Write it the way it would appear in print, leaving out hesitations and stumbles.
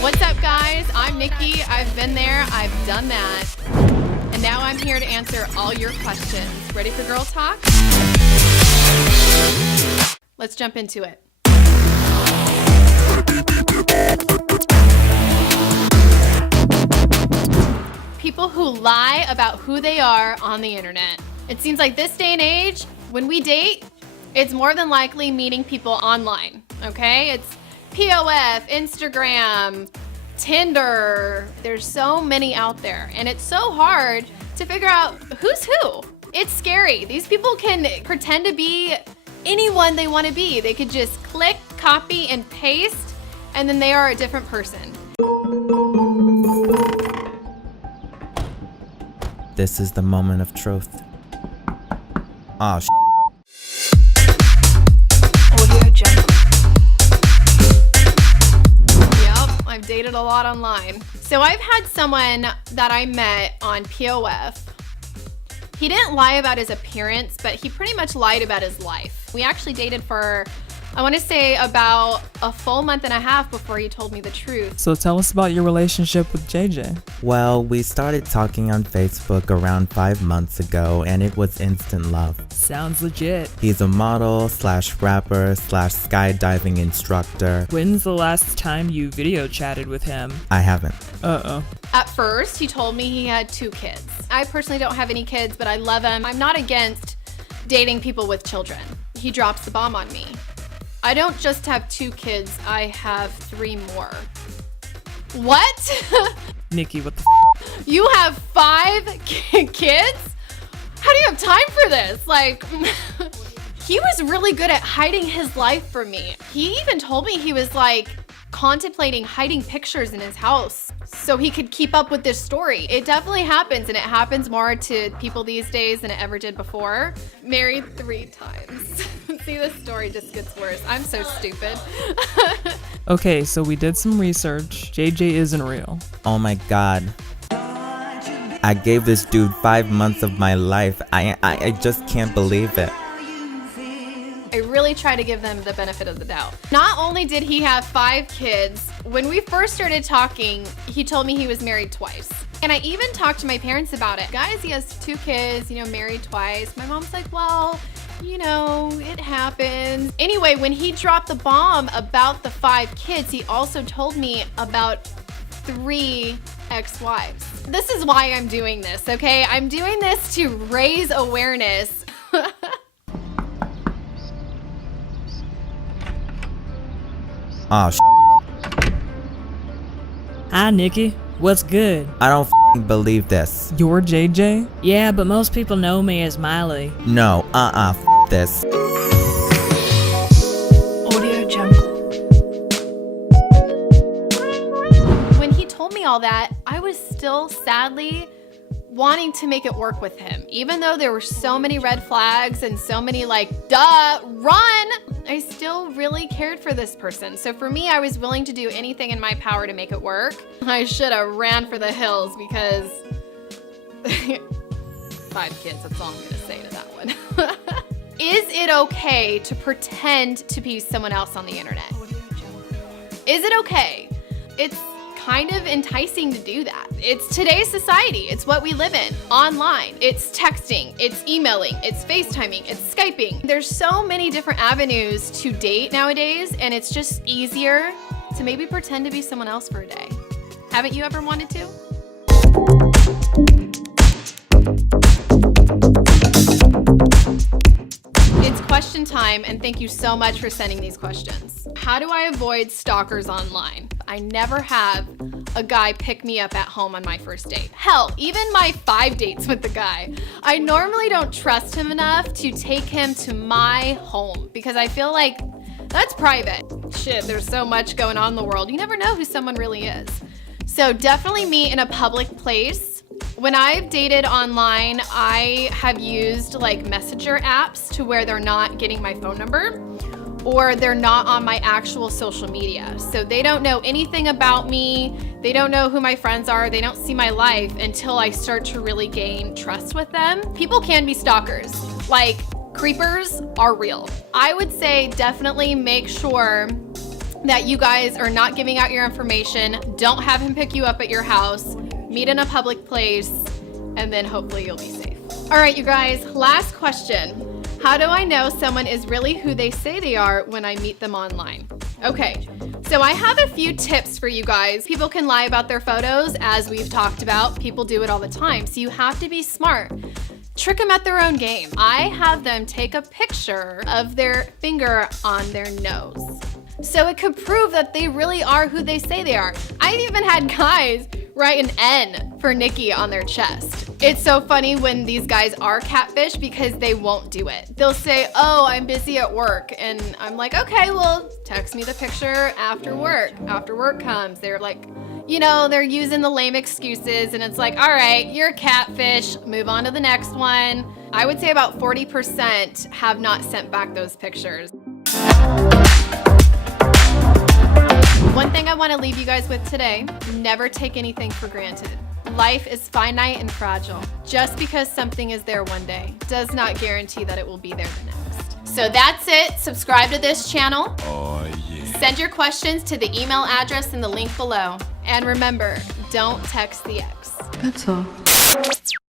What's up, guys? I'm Nikki. I've been there. I've done that. And now I'm here to answer all your questions. Ready for Girl Talk? Let's jump into it. People who lie about who they are on the internet. It seems like this day and age, when we date, it's more than likely meeting people online, okay? It's POF, Instagram, Tinder. There's so many out there, and it's so hard to figure out who's who. It's scary. These people can pretend to be anyone they want to be. They could just click, copy, and paste, and then they are a different person. This is the moment of truth. Oh, Yep, I've dated a lot online. So I've had someone that I met on POF. He didn't lie about his appearance, but he pretty much lied about his life. We actually dated for, I want to say, about a full month and a half before he told me the truth. So tell us about your relationship with JJ. well, we started talking on Facebook around 5 months ago, and it was instant love. Sounds legit. He's a model slash rapper slash skydiving instructor. When's the last time you video chatted with him? I haven't. Uh-oh. At first, he told me he had 2 kids. I personally don't have any kids, but I love him. I'm not against dating people with children. He drops the bomb on me. I don't just have 2 kids, I have 3 more. What? Nikki, what the You have 5 kids? How do you have time for this? Like, he was really good at hiding his life from me. He even told me he was like contemplating hiding pictures in his house so he could keep up with this story. It definitely happens, and it happens more to people these days than it ever did before. Married 3 times. See, this story just gets worse. I'm so stupid. Okay, so we did some research. JJ isn't real. Oh my god. I gave this dude 5 months of my life. I just can't believe it. I really try to give them the benefit of the doubt. Not only did he have 5 kids, when we first started talking, he told me he was married twice. And I even talked to my parents about it. Guys, he has 2 kids, married twice. My mom's like, well, it happens. Anyway, when he dropped the bomb about the 5 kids, he also told me about 3 ex-wives. This is why I'm doing this, okay? I'm doing this to raise awareness. Oh, Hi, Nikki. What's good? I don't believe this. You're JJ? Yeah, but most people know me as Miley. No, this. When he told me all that, I was still sadly wanting to make it work with him. Even though there were so many red flags and so many duh, run, I still really cared for this person. So for me, I was willing to do anything in my power to make it work. I should have ran for the hills because 5 kids, that's all I'm gonna say to that one. Is it okay to pretend to be someone else on the internet? Is it okay? It's kind of enticing to do that. It's today's society. It's what we live in online. It's texting, it's emailing, it's FaceTiming, it's Skyping. There's so many different avenues to date nowadays, and it's just easier to maybe pretend to be someone else for a day. Haven't you ever wanted to? It's question time, and thank you so much for sending these questions. How do I avoid stalkers online? I never have a guy pick me up at home on my first date. Hell, even my 5 dates with the guy. I normally don't trust him enough to take him to my home because I feel like that's private. Shit, there's so much going on in the world. You never know who someone really is. So definitely meet in a public place. When I've dated online, I have used messenger apps to where they're not getting my phone number or they're not on my actual social media. So they don't know anything about me. They don't know who my friends are. They don't see my life until I start to really gain trust with them. People can be stalkers. Creepers are real. I would say definitely make sure that you guys are not giving out your information, don't have him pick you up at your house, meet in a public place, and then hopefully you'll be safe. All right, you guys, last question. How do I know someone is really who they say they are when I meet them online? Okay, so I have a few tips for you guys. People can lie about their photos, as we've talked about. People do it all the time, so you have to be smart. Trick them at their own game. I have them take a picture of their finger on their nose, so it could prove that they really are who they say they are. I've even had guys write an N for Nikki on their chest. It's so funny when these guys are catfish because they won't do it. They'll say, oh, I'm busy at work. And I'm like, okay, well, text me the picture after work. After work comes, they're like, you know, they're using the lame excuses, and it's like, all right, you're a catfish, move on to the next one. I would say about 40% have not sent back those pictures. One thing I want to leave you guys with today, never take anything for granted. Life is finite and fragile. Just because something is there one day does not guarantee that it will be there the next. So that's it. Subscribe to this channel. Oh, yeah. Send your questions to the email address in the link below. And remember, don't text the ex. That's all.